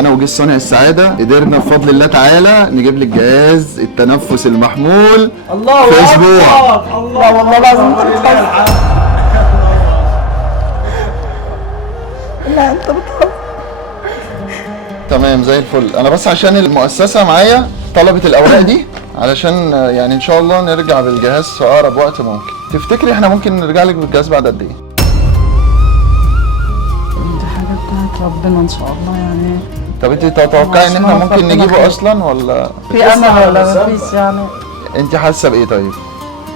انا وجيش صانع السعاده قدرنا بفضل الله تعالى نجيب لك جهاز التنفس المحمول الله في اسبوع. الله والله لازم لا انت بتهزر. تمام زي الفل. انا بس عشان المؤسسه معايا طلبت الاوراق دي علشان يعني ان شاء الله نرجع بالجهاز في اقرب وقت ممكن. تفتكري احنا ممكن نرجع لك بالجهاز بعد قد ايه؟ دي حاجه بتاعت ربنا ان شاء الله يعني. طب انت تتوقعي ان احنا ممكن نجيبه اصلا ولا في امل ولا مفيش يعني؟ انت حاسه بايه طيب؟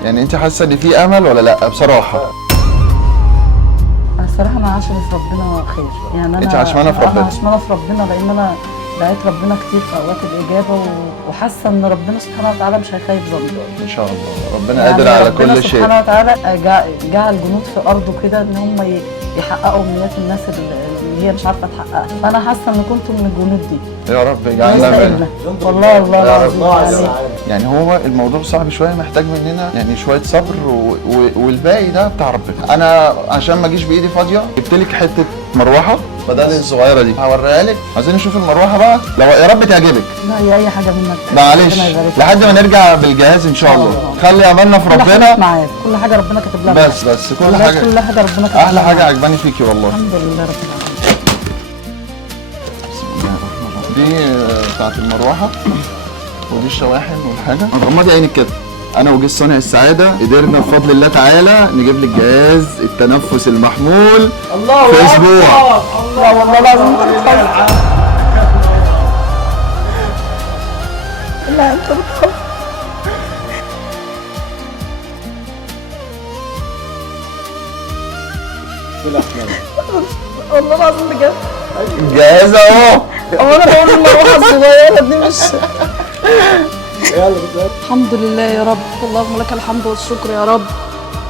يعني انت حاسه ان في امل ولا لا بصراحه؟ الصراحه انا عاشمه في ربنا خير يعني. انا انت عشمانه في ربنا؟ انا عشمانه في ربنا لان انا دعيت ربنا كتير في اوقات الاجابه وحاسه ان ربنا سبحانه وتعالى مش هيخيب ظني ان شاء الله. ربنا قادر على كل ربنا شيء. سبحانه وتعالى جعل جنود في ارضه كده ان هم يحققوا امنيات الناس اللي هي مش عارفه تحققها. فانا حاسه ان كنتم من الجنود دي. يا رب يجعلنا منها والله العظيم يعني هو الموضوع صعب شويه، محتاج مننا يعني شويه صبر والباقي ده بتاع ربنا. انا عشان ما اجيش بايدي فاضيه جبت لك حته مروحه بدل الصغيره دي هوريها لك. عايزين نشوف المروحه بقى لو يا رب تعجبك. لا هي اي حاجه منك معلش لحد ما نرجع بالجهاز ان شاء الله. خلي املنا في ربنا. معاك كل حاجه ربنا كاتب لها. بس كل حاجه ربنا كاتب لها. احلى حاجه عجباني فيكي والله. الحمد لله رب العالمين. دي بتاعت المروحه ودي الشواحن والحاجه. غمضي عينك كده. انا وجيش صانع السعاده قدرنا بفضل الله تعالى نجيب لك جهاز التنفس المحمول في اسبوع. الله والله لازم تتخيل. لا انت بتخيل. والله العظيم بجد جاهزه اهو. هو انا بقول المروحه الصغيره دي مش الحمد لله يا رب. اللهم لك الحمد والشكر يا رب.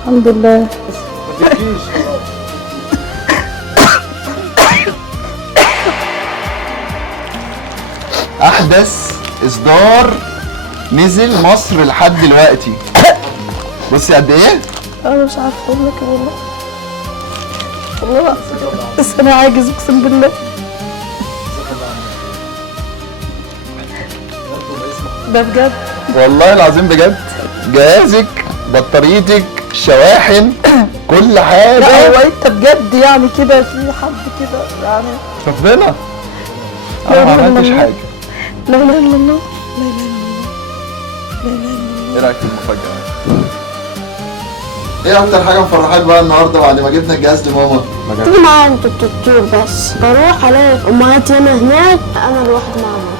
الحمد لله. ما تبكيش. احدث اصدار نزل مصر لحد دلوقتي. بصي قد ايه؟ انا مش عارفه اقول لك والله. والله بس انا عاجز اقسم بالله. ده بجد والله العظيم بجد. جهازك، بطاريتك، شواحن، كل حاجه. لا هو انت بجد يعني كده في حد كده يعني. ربنا انا ما عملتش حاجه. لا اله الا الله. ايه رايك في المفاجاه؟ ايه اكتر حاجه مفرحاك بقى النهارده بعد ما جبنا الجهاز لماما؟ تيجي معايا انت الدكتور بس بروح الاقي امهات هنا هناك انا لوحدي مع ماما.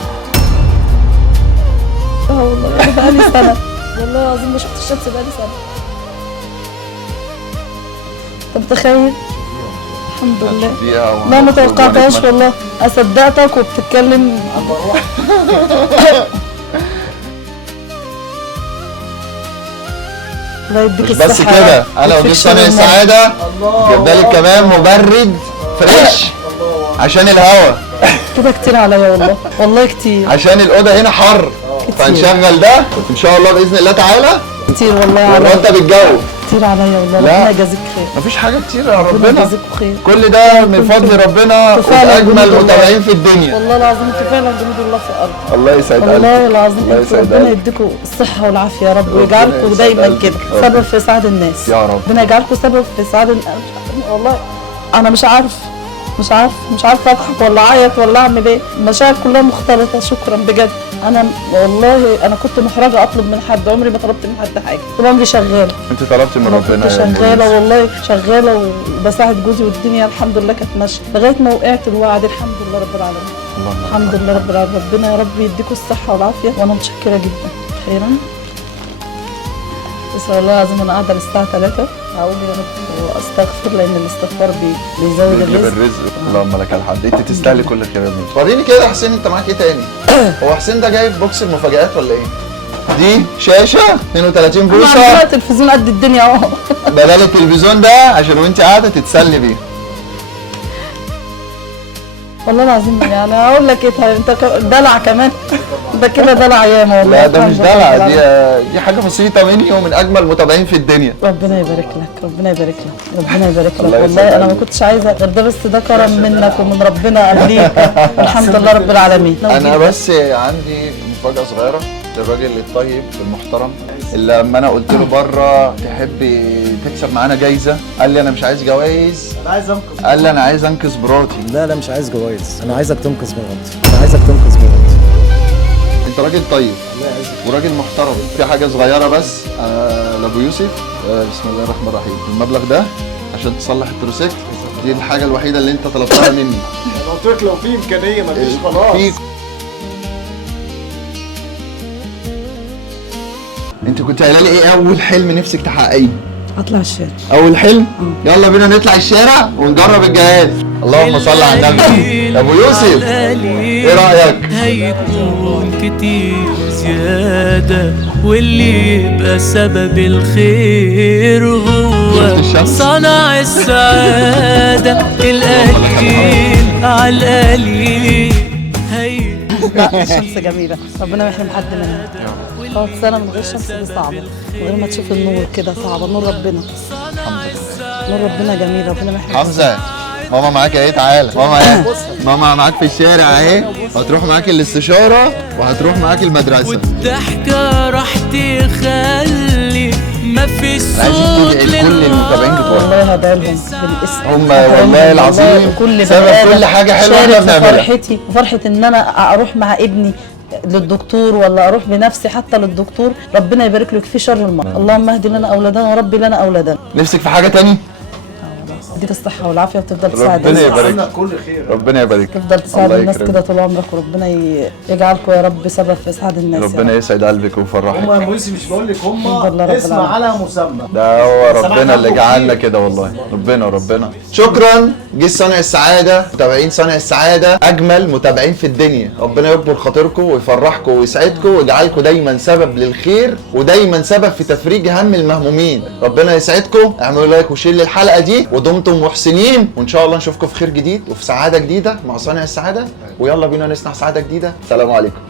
والله انا بقالي سنه والله العظيم ما شفت الشمس بقالي سنه. انت متخيل؟ الحمد لله. لا ما توقعتهاش والله. اصدقتك وبتتكلم. الله يديك الصحة. بس كده انا وجيش صانع السعاده جبنا لك كمان مبرد فريش عشان الهواء. كده كتير عليا والله. والله كتير عشان الاوضه هنا حر فنشغل ده ان شاء الله باذن الله تعالى. كتير والله عليا. ونرتب الجو. كتير عليا والله. ربنا يجازيك خير. مفيش حاجه كتير يا ربنا ربنا. يجازيك خير. كل ده من فضل ربنا واجمل متابعين في الدنيا. والله العظيم انتوا فعلا جنود الله في الارض. الله يسعد قلبك. والله العظيم ربنا يديكم الصحه والعافيه يا رب ويجعلكم دايما كده سبب في اسعاد الناس يا رب. ربنا يجعلكم سبب في اسعاد والله انا مش عارفه اضحك ولا اعيط ولا اعمل ايه. المشاعر كلها مختلطه. شكرا بجد. انا والله انا كنت محرجه اطلب من حد. عمري ما طلبت من حد حاجه. طول عمري شغاله. انت طلبت من ربنا. كنت شغاله والله شغاله وبساعد جوزي والدنيا الحمد لله كانت ماشيه لغايه ما وقعت الوعد. الحمد لله رب العالمين. الحمد لله رب العالمين. ربنا يا رب يديكم الصحه والعافيه وانا متشكره جدا. خيرا. بس والله العظيم انا قاعده للساعه 3 هقول يا رب واستغفر لان الاستغفار بيزود الرزق. اللهم لك الحمد. انت تستاهلي كل الخير يا بنتي. وريني كده يا حسين انت معاك ايه تاني؟ هو حسين ده جايب بوكس المفاجآت ولا ايه؟ دي شاشه 32 بوصه. عندنا تلفزيون قد الدنيا اهو. بدل التلفزيون ده عشان وانت قاعده تتسلي بيه. والله العظيم يعني هقول لك ايه انت دلع كمان. ده كده دلع ياما والله. لا ده مش الحمد لله. دلع، دي حاجه بسيطه مني ومن اجمل المتابعين في الدنيا. ربنا يبارك لك، ربنا يبارك لك، ربنا يبارك لك. الله والله انا ما يسعدك. كنتش عايزه غير ده، بس ده كرم منك ومن ربنا قبليك. الحمد لله رب العالمين. انا بس عندي مفاجاه صغيره للراجل الطيب المحترم اللي لما انا قلت له بره تحب تكسب معانا جايزه، قال لي انا مش عايز جوائز، انا عايز انقذ. قال لي انا عايز انقذ مراتي. لا مش عايز جوايز، انا عايزك تنقذ مراتي، انا عايزك تنقذ مراتي. انت راجل طيب الله يعزك. وراجل محترم. في حاجه صغيره بس لابو يوسف، بسم الله الرحمن الرحيم، المبلغ ده عشان تصلح التروسيكل، دي الحاجه الوحيده اللي انت طلبتها مني. انا قلت لك لو في امكانيه مفيش خلاص. في انت كنت قايله لي ايه اول حلم نفسك تحققيه؟ اطلع الشارع. اول حلم؟ يلا بينا نطلع الشارع ونجرب الجهاز. اللهم صل على النبي. يا ابو يوسف ايه رايك؟ هيكون كتير زيادة، واللي يبقى سبب الخير شفت هو الشمس؟ صنع السعادة. القليل على القليل لا الشمس جميله، ربنا ما يحرم حد منها. تقعد سنه من غير شمس دي صعبه، من غير ما تشوف النور كده صعبه. نور ربنا، نور ربنا جميل، ربنا ما يحرم. حمزه ماما معاك اهي، تعالى ماما اهي، ماما معاك في الشارع اهي، وهتروح معاك الاستشاره وهتروح معاك المدرسه. والضحكة راح تخلي مفيش انا صوت عايزك تدعي لكل المتابعين بتوعك، والله هدعي لهم بالاسم. هم هدعي لهم والله العظيم كل سبب بني آدم كل حاجة حلوة احنا شارك في بنعملها. فرحتي وفرحه ان انا اروح مع ابني للدكتور، ولا اروح بنفسي حتى للدكتور. ربنا يبارك له، يكفي شر المرض. اللهم اهدي لنا اولادنا وربي لنا اولادنا. نفسك في حاجه تاني؟ اديك الصحه والعافيه وتفضل تساعد ربنا الناس. يبارك. عنا كل خير. ربنا يبارك. تفضل تساعد الله الناس يكرمك. كده طول عمرك، وربنا يجعلكم يا رب سبب في اسعاد الناس. يا ربنا رب. يسعد قلبك ويفرحك. هم يا موسي مش بقول لك هم الحمد لله رب اسم العالمين. على مسمى. ده هو سمعت ربنا اللي عنكم جعلنا كتير. كده والله. ربنا شكرا. جه صانع السعاده، متابعين صانع السعاده اجمل متابعين في الدنيا. ربنا يكبر خاطركم ويفرحكم ويسعدكم ويجعلكم دايما سبب للخير ودايما سبب في تفريج هم المهمومين. ربنا يسعدكم. اعملوا لايك وشير للحلقه دي ودمتم محسنين، وان شاء الله نشوفكم في خير جديد وفي سعاده جديده مع صانع السعاده. ويلا بينا نصنع سعاده جديده. سلام عليكم.